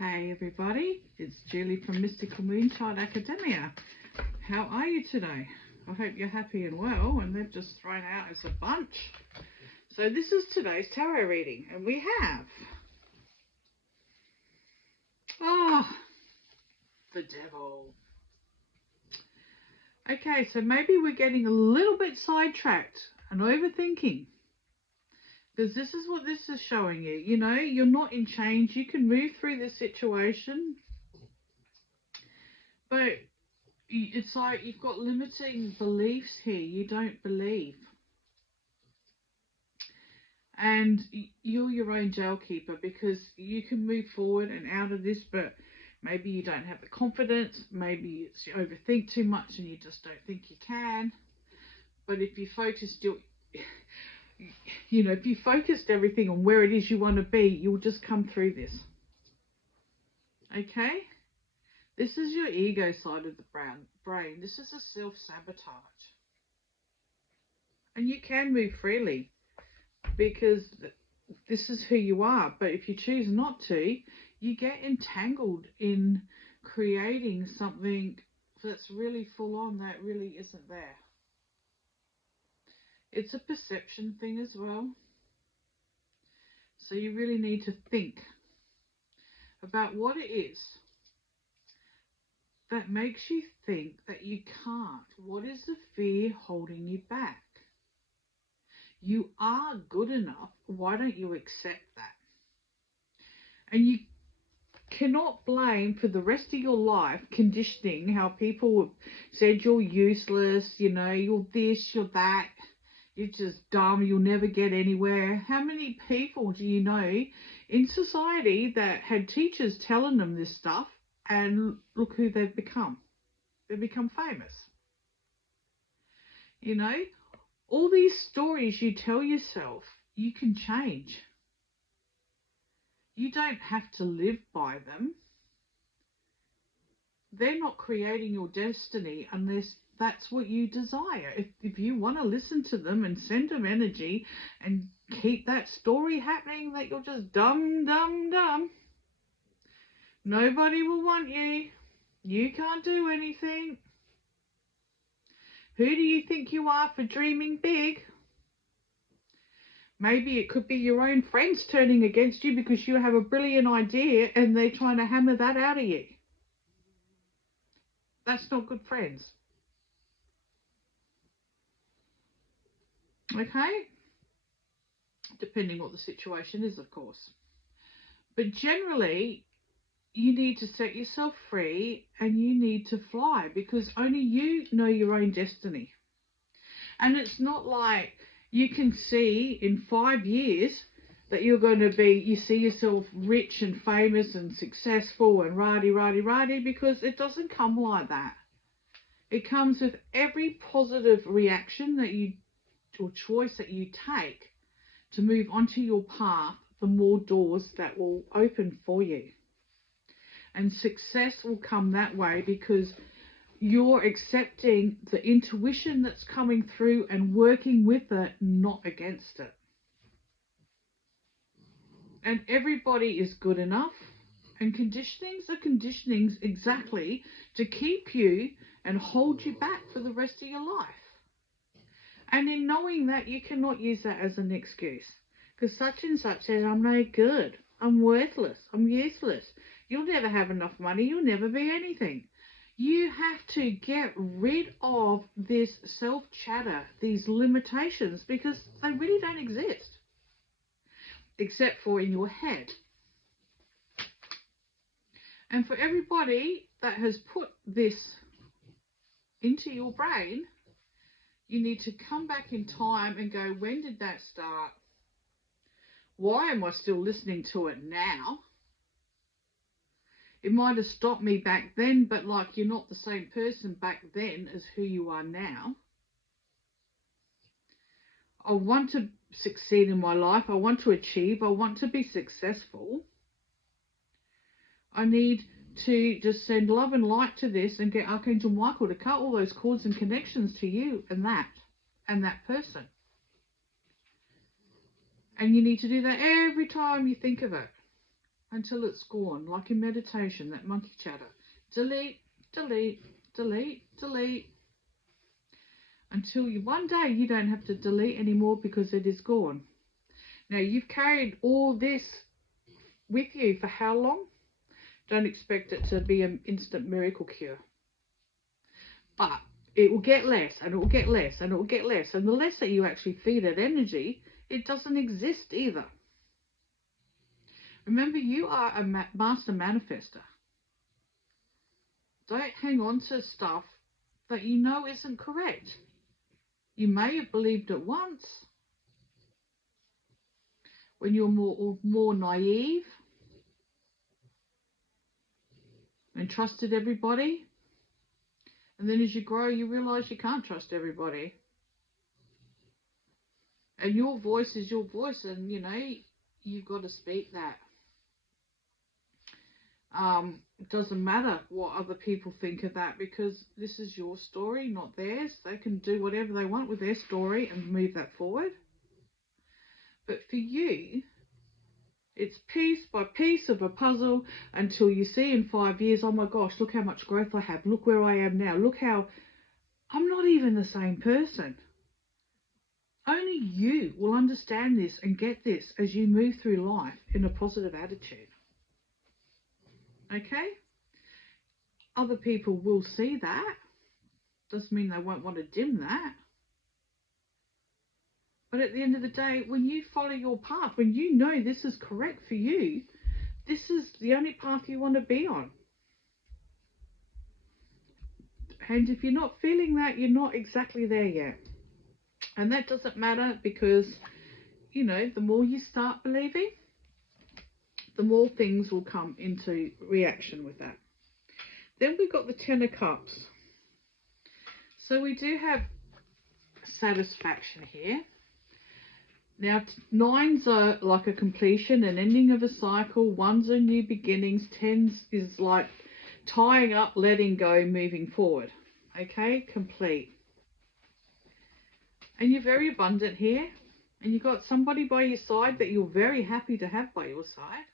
Hey everybody, it's Julie from Mystical Moonchild Academia. How are you today? I hope you're happy and well, and they've just thrown out as a bunch. So this is today's tarot reading, and we have the Devil. Okay, so maybe we're getting a little bit sidetracked and overthinking, because this is what this is showing you. You know, you're not in chains. You can move through this situation, but it's like you've got limiting beliefs here. You don't believe. And you're your own jail keeper, because you can move forward and out of this, but maybe you don't have the confidence. Maybe it's you overthink too much and you just don't think you can. But if you focused if you focused everything on where it is you want to be, you'll just come through this. Okay? This is your ego side of the brain. This is a self-sabotage. And you can move freely, because this is who you are. But if you choose not to, you get entangled in creating something that's really full on that really isn't there. It's a perception thing as well. So you really need to think about what it is that makes you think that you can't. What is the fear holding you back? You are good enough. Why don't you accept that? And you cannot blame for the rest of your life conditioning how people have said you're useless, you're this, you're that, you're just dumb, you'll never get anywhere. How many people do you know in society that had teachers telling them this stuff, and look who they've become? They've become famous. All these stories you tell yourself, you can change. You don't have to live by them. They're not creating your destiny unless that's what you desire. If you want to listen to them and send them energy and keep that story happening that you're just dumb, nobody will want you. You can't do anything. Who do you think you are for dreaming big? Maybe it could be your own friends turning against you because you have a brilliant idea and they're trying to hammer that out of you. That's not good friends. Okay? Depending what the situation is, of course. But generally, you need to set yourself free and you need to fly, because only you know your own destiny. And it's not like you can see in 5 years that you're going to be, you see yourself rich and famous and successful and rah-de, because it doesn't come like that. It comes with every positive reaction that you, or choice that you take to move onto your path, the more doors that will open for you. And success will come that way because you're accepting the intuition that's coming through and working with it, not against it. And everybody is good enough, and conditionings are conditionings exactly to keep you and hold you back for the rest of your life. And in knowing that, you cannot use that as an excuse, because such and such says, I'm no good, I'm worthless, I'm useless, you'll never have enough money, you'll never be anything. You have to get rid of this self-chatter, these limitations, because they really don't exist, except for in your head. And for everybody that has put this into your brain, you need to come back in time and go, when did that start? Why am I still listening to it now? It might have stopped me back then, but like, you're not the same person back then as who you are now. I want to succeed in my life. I want to achieve. I want to be successful. I need to just send love and light to this and get Archangel Michael to cut all those cords and connections to you and that person. And you need to do that every time you think of it. until it's gone, like in meditation, that monkey chatter. Delete, delete, delete, delete, until one day you don't have to delete anymore because it is gone. Now, you've carried all this with you for how long? Don't expect it to be an instant miracle cure. But it will get less, and it will get less, and it will get less. And the less that you actually feed it energy, it doesn't exist either. Remember, you are a master manifester. Don't hang on to stuff that you know isn't correct. You may have believed it once when you're more naive and trusted everybody. And then as you grow, you realize you can't trust everybody. And your voice is your voice, and you've got to speak that. It doesn't matter what other people think of that, because this is your story, not theirs. They can do whatever they want with their story and move that forward. But for you, it's piece by piece of a puzzle until you see in 5 years, oh my gosh, look how much growth I have. Look where I am now. Look how I'm not even the same person. Only you will understand this and get this as you move through life in a positive attitude. Okay? Other people will see that. Doesn't mean they won't want to dim that. But at the end of the day, when you follow your path, when you know this is correct for you, this is the only path you want to be on. And if you're not feeling that, you're not exactly there yet. And that doesn't matter, because, the more you start believing, the more things will come into reaction with that. Then we've got the Ten of Cups. So we do have satisfaction here. Now, nines are like a completion, an ending of a cycle. Ones are new beginnings. Tens is like tying up, letting go, moving forward. Okay, complete. And you're very abundant here. And you've got somebody by your side that you're very happy to have by your side.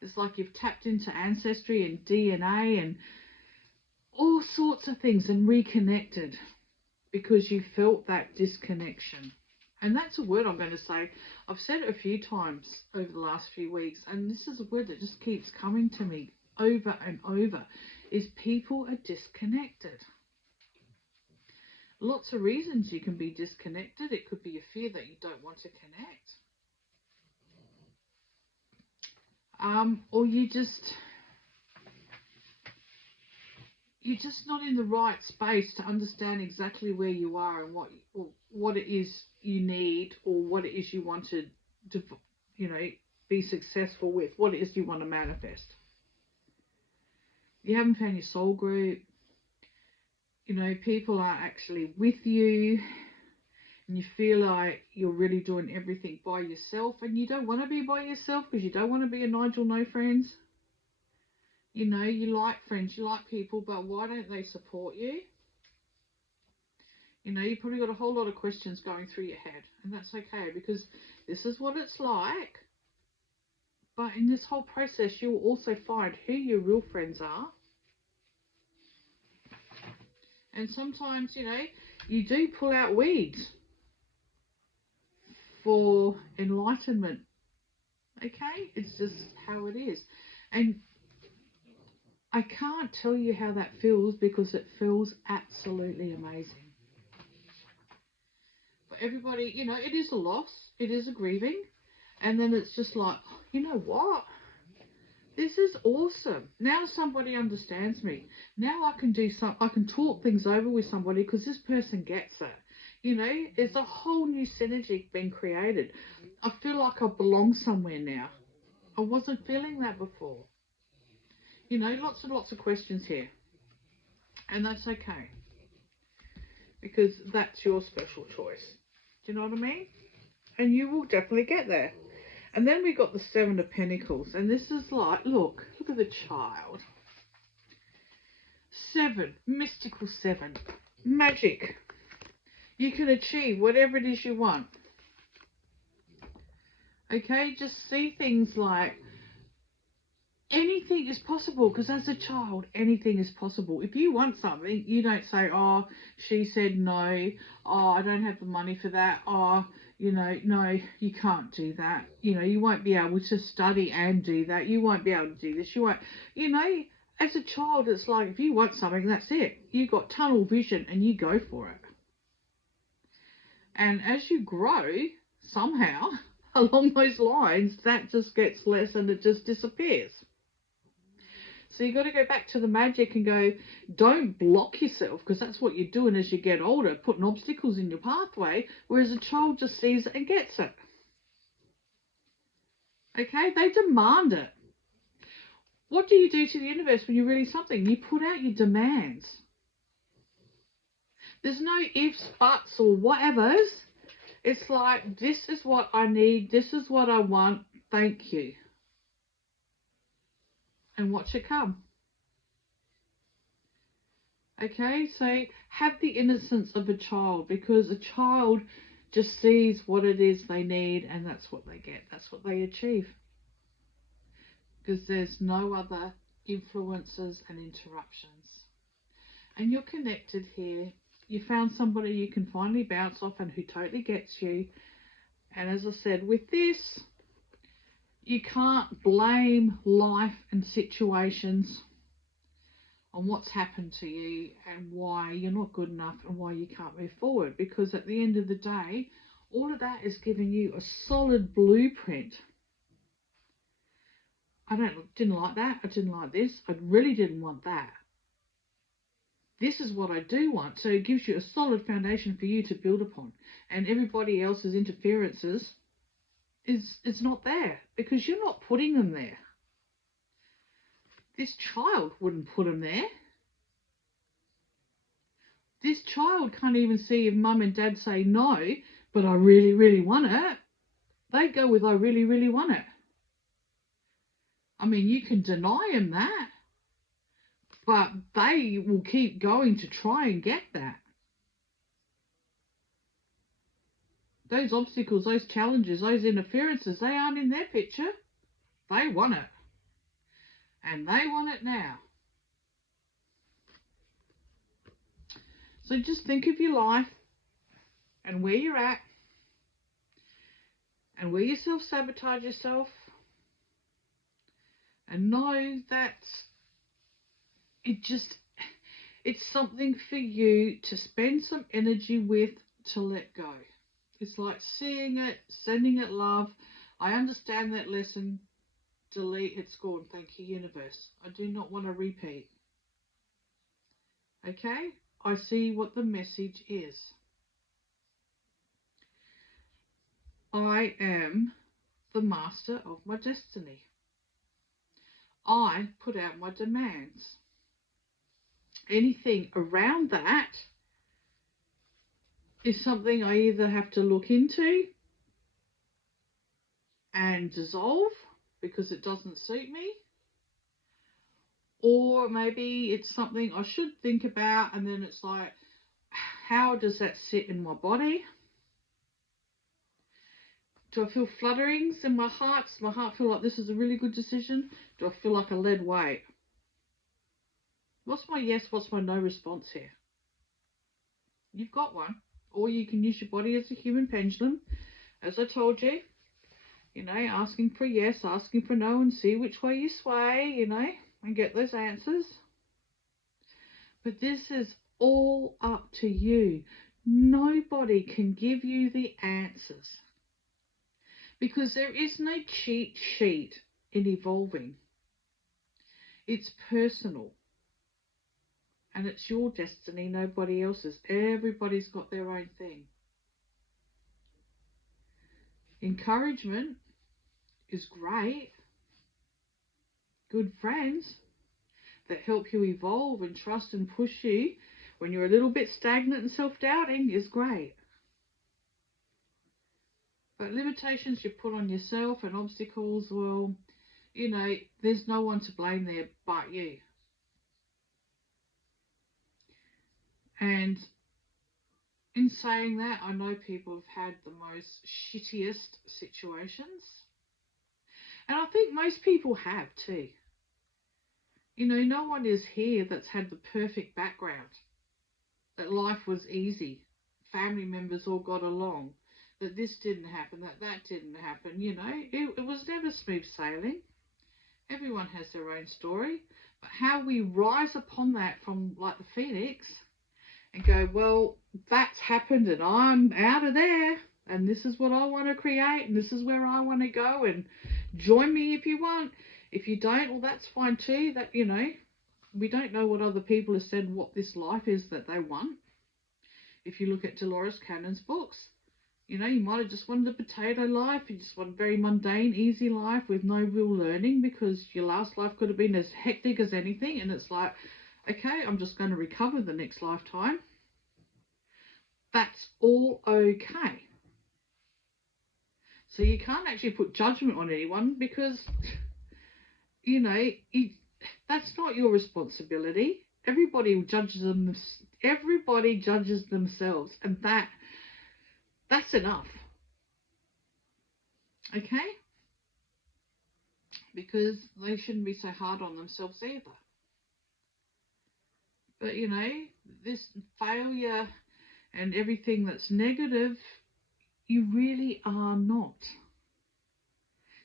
It's like you've tapped into ancestry and DNA and all sorts of things and reconnected because you felt that disconnection. And that's a word I'm going to say. I've said it a few times over the last few weeks, and this is a word that just keeps coming to me over and over, is people are disconnected. Lots of reasons you can be disconnected. It could be a fear that you don't want to connect. Or you're just not in the right space to understand exactly where you are and what it is you need, or what it is you want to be successful with, what it is you want to manifest. You haven't found your soul group. People are actually with you, and you feel like you're really doing everything by yourself, and you don't want to be by yourself because you don't want to be a Nigel no friends. You like friends, you like people, but why don't they support you? You've probably got a whole lot of questions going through your head, and that's okay, because this is what it's like. But in this whole process, you'll also find who your real friends are. And sometimes, you do pull out weeds for enlightenment. Okay? It's just how it is. And I can't tell you how that feels, because it feels absolutely amazing. For everybody, it is a loss. It is a grieving. And then it's just like, you know what? This is awesome. Now somebody understands me. Now I can talk things over with somebody because this person gets it. There's a whole new synergy being created. I feel like I belong somewhere now. I wasn't feeling that before. Lots and lots of questions here. And that's okay, because that's your special choice. Do you know what I mean? And you will definitely get there. And then we got the Seven of Pentacles. And this is like, look at the child. 7, mystical 7, magic. You can achieve whatever it is you want. Okay, just see things like anything is possible, because as a child, anything is possible. If you want something, you don't say, oh, she said no, oh, I don't have the money for that, oh, no, you can't do that. You won't be able to study and do that. You won't be able to do this. You won't, you know, as a child, it's like if you want something, that's it. You got tunnel vision and you go for it. And as you grow, somehow, along those lines, that just gets less and it just disappears. So you've got to go back to the magic and go, don't block yourself, because that's what you're doing as you get older, putting obstacles in your pathway, whereas a child just sees it and gets it. Okay? They demand it. What do you do to the universe when you really something? You put out your demands. There's no ifs, buts, or whatevers. It's like, this is what I need, this is what I want, thank you. And watch it come. Okay, so have the innocence of a child, because a child just sees what it is they need and that's what they get, that's what they achieve. Because there's no other influences and interruptions. And you're connected here. You found somebody you can finally bounce off and who totally gets you. And as I said, with this, you can't blame life and situations on what's happened to you and why you're not good enough and why you can't move forward, because at the end of the day, all of that is giving you a solid blueprint. Didn't like that, I didn't like this, I really didn't want that. This is what I do want. So it gives you a solid foundation for you to build upon, and everybody else's interferences is not there because you're not putting them there. This child wouldn't put them there. This child can't even see if mum and dad say no, but I really, really want it. They go with I really, really want it. I mean, you can deny them that, but they will keep going to try and get that. Those obstacles, those challenges, those interferences, they aren't in their picture. They want it. And they want it now. So just think of your life and where you're at and where you self-sabotage yourself, and know that it's something for you to spend some energy with, to let go. It's like seeing it, sending it love. I understand that lesson. Delete, it's gone. Thank you, universe. I do not want to repeat. Okay? I see what the message is. I am the master of my destiny. I put out my demands. Anything around that is something I either have to look into and dissolve because it doesn't suit me, or maybe it's something I should think about, and then it's like, how does that sit in my body? Do I feel flutterings in my heart? Does my heart feel like this is a really good decision? Do I feel like a lead weight? What's my yes, what's my no response here? You've got one. Or you can use your body as a human pendulum, as I told you. Asking for yes, asking for no, and see which way you sway, and get those answers. But this is all up to you. Nobody can give you the answers, because there is no cheat sheet in evolving. It's personal. And it's your destiny, nobody else's. Everybody's got their own thing. Encouragement is great. Good friends that help you evolve and trust and push you when you're a little bit stagnant and self-doubting is great. But limitations you put on yourself and obstacles, well, there's no one to blame there but you. And in saying that, I know people have had the most shittiest situations. And I think most people have too. You know, no one is here that's had the perfect background, that life was easy, family members all got along, that this didn't happen, that didn't happen. You know, it was never smooth sailing. Everyone has their own story. But how we rise upon that from like the phoenix and go, well, that's happened and I'm out of there and this is what I want to create and this is where I want to go, and join me if you want. If you don't, well, that's fine too. That, you know, we don't know what other people have said what this life is that they want. If you look at Dolores Cannon's books, you know, you might have just wanted a potato life. You just want a very mundane, easy life with no real learning, because your last life could have been as hectic as anything. And it's like, okay, I'm just going to recover the next lifetime. That's all okay. So you can't actually put judgment on anyone, because, you know, that's not your responsibility. Everybody judges themselves, and that's enough. Okay? Because they shouldn't be so hard on themselves either. But, you know, this failure and everything that's negative, you really are not.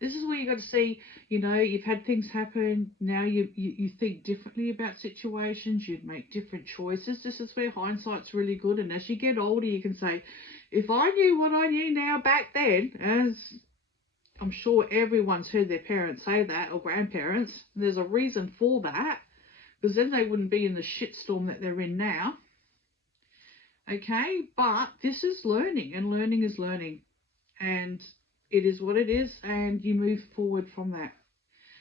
This is where you got to see, you know, you've had things happen. Now you think differently about situations. You'd make different choices. This is where hindsight's really good. And as you get older, you can say, if I knew what I knew now back then, as I'm sure everyone's heard their parents say that, or grandparents, and there's a reason for that, because then they wouldn't be in the shitstorm that they're in now. Okay, but this is learning, and learning is learning. And it is what it is, and you move forward from that,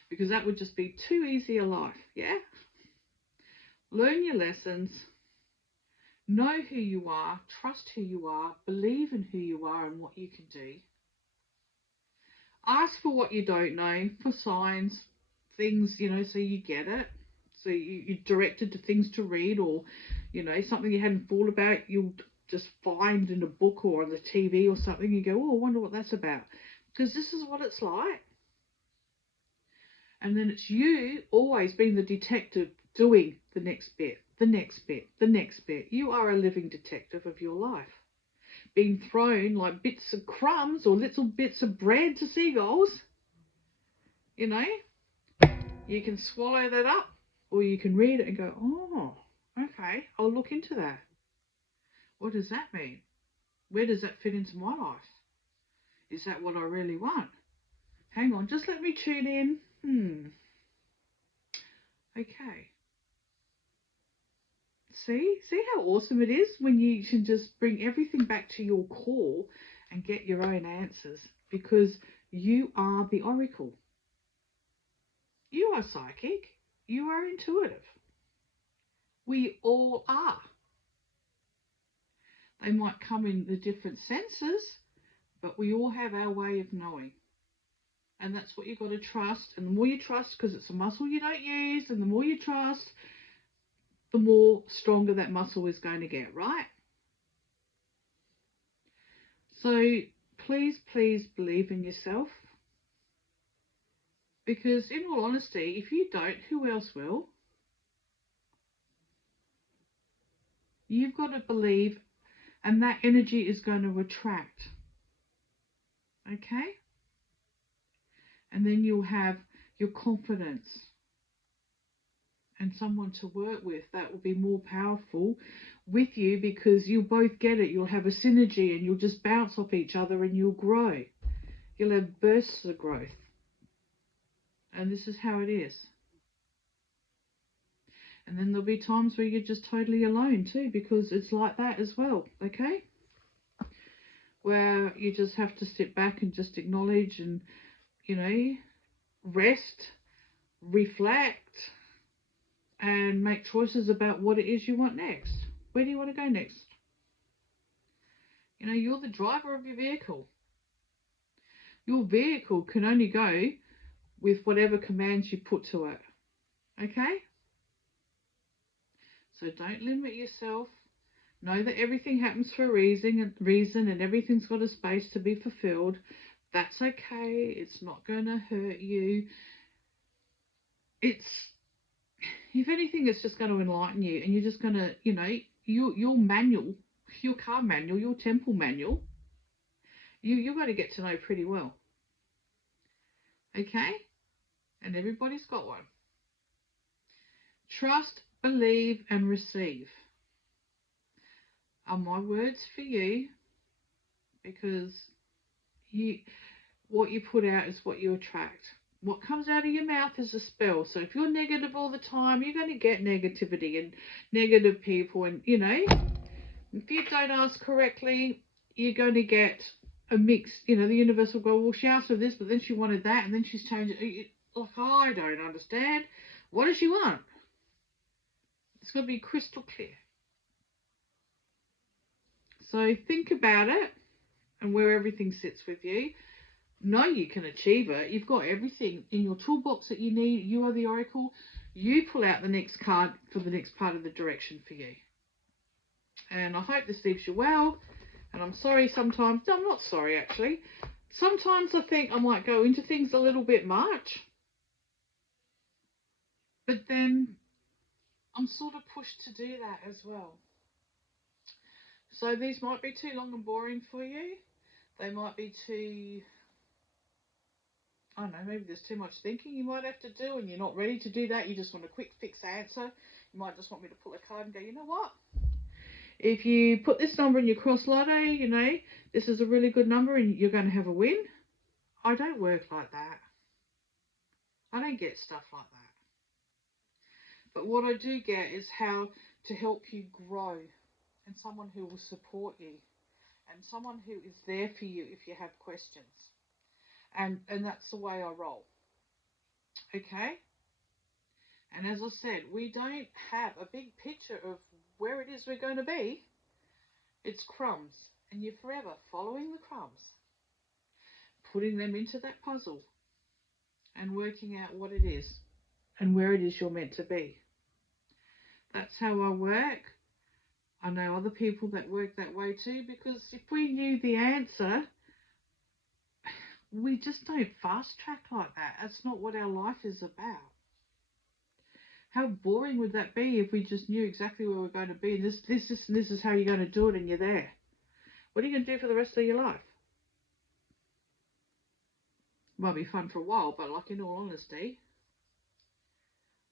because that would just be too easy a life. Yeah, learn your lessons, know who you are, trust who you are, believe in who you are and what you can do. Ask for what you don't know, for signs, things, you know, so you get it. So you're directed to things to read, or, you know, something you hadn't thought about, you'll just find in a book or on the TV or something. You go, oh, I wonder what that's about. Because this is what it's like. And then it's you always being the detective, doing the next bit, the next bit, the next bit. You are a living detective of your life, being thrown like bits of crumbs or little bits of bread to seagulls. You know, you can swallow that up, or you can read it and go, oh, okay, I'll look into that. What does that mean? Where does that fit into my life? Is that what I really want? Hang on, just let me tune in. Okay. See how awesome it is when you can just bring everything back to your core and get your own answers, because you are the oracle. You are psychic. You are intuitive. We all are. They might come in the different senses, but we all have our way of knowing. And that's what you've got to trust. And the more you trust, because it's a muscle you don't use, and the more you trust, the more stronger that muscle is going to get, right? So please, please believe in yourself. Because in all honesty, if you don't, who else will? You've got to believe, and that energy is going to attract. Okay? And then you'll have your confidence and someone to work with that will be more powerful with you, because you'll both get it. You'll have a synergy and you'll just bounce off each other and you'll grow. You'll have bursts of growth. And this is how it is. And then there'll be times where you're just totally alone too, because it's like that as well, okay? Where you just have to sit back and just acknowledge and, you know, rest, reflect, and make choices about what it is you want next. Where do you want to go next? You know, you're the driver of your vehicle. Your vehicle can only go with whatever commands you put to it, okay? So don't limit yourself. Know that everything happens for a reason, and everything's got a space to be fulfilled. That's okay. It's not going to hurt you. It's, if anything, it's just going to enlighten you, and you're just going to, your manual, your car manual, your temple manual, you're going to get to know pretty well. Okay? And everybody's got one. Trust, believe, and receive are my words for you, because what you put out is what you attract. What comes out of your mouth is a spell. So if you're negative all the time, you're going to get negativity and negative people. And, if you don't ask correctly, you're going to get a mix. The universe will go, well, she asked for this, but then she wanted that, and then she's changed it. Like, I don't understand. What does she want? It's got to be crystal clear. So think about it and where everything sits with you. Know you can achieve it. You've got everything in your toolbox that you need. You are the oracle. You pull out the next card for the next part of the direction for you. And I hope this leaves you well. And I'm sorry sometimes. No, I'm not sorry, actually. Sometimes I think I might go into things a little bit much. But then I'm sort of pushed to do that as well. So these might be too long and boring for you. They might be too, I don't know, maybe there's too much thinking you might have to do and you're not ready to do that. You just want a quick fix answer. You might just want me to pull a card and go, you know what? If you put this number in your cross lotto, this is a really good number and you're going to have a win. I don't work like that. I don't get stuff like that. But what I do get is how to help you grow, and someone who will support you, and someone who is there for you if you have questions. And that's the way I roll. Okay? And as I said, we don't have a big picture of where it is we're going to be. It's crumbs. And you're forever following the crumbs, putting them into that puzzle, and working out what it is and where it is you're meant to be. That's how I work. I know other people that work that way too, because if we knew the answer, we just don't fast track like that. That's not what our life is about. How boring would that be if we just knew exactly where we're going to be? This is how you're going to do it, and you're there. What are you going to do for the rest of your life? Might be fun for a while, but like, in all honesty,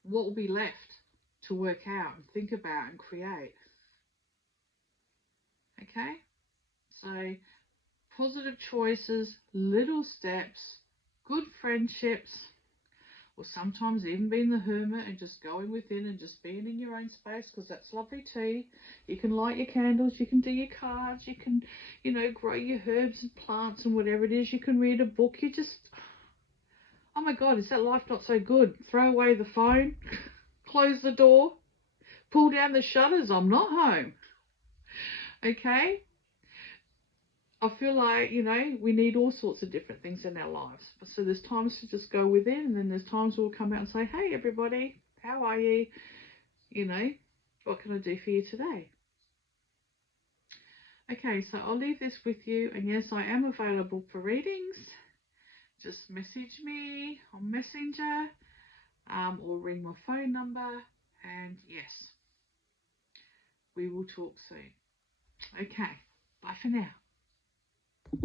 what will be left to work out and think about and create? Okay? So, positive choices, little steps, good friendships, or sometimes even being the hermit and just going within and just being in your own space, because that's lovely too. You can light your candles, you can do your cards, you can, grow your herbs and plants and whatever it is. You can read a book. You just, oh my God, is that life not so good? Throw away the phone, close the door, pull down the shutters. I'm not home. Okay? I feel like, we need all sorts of different things in our lives. So there's times to just go within, and then there's times we'll come out and say, hey, everybody, how are you? What can I do for you today? Okay, so I'll leave this with you. And yes, I am available for readings. Just message me on Messenger, or ring my phone number. And yes, we will talk soon. Okay, bye for now.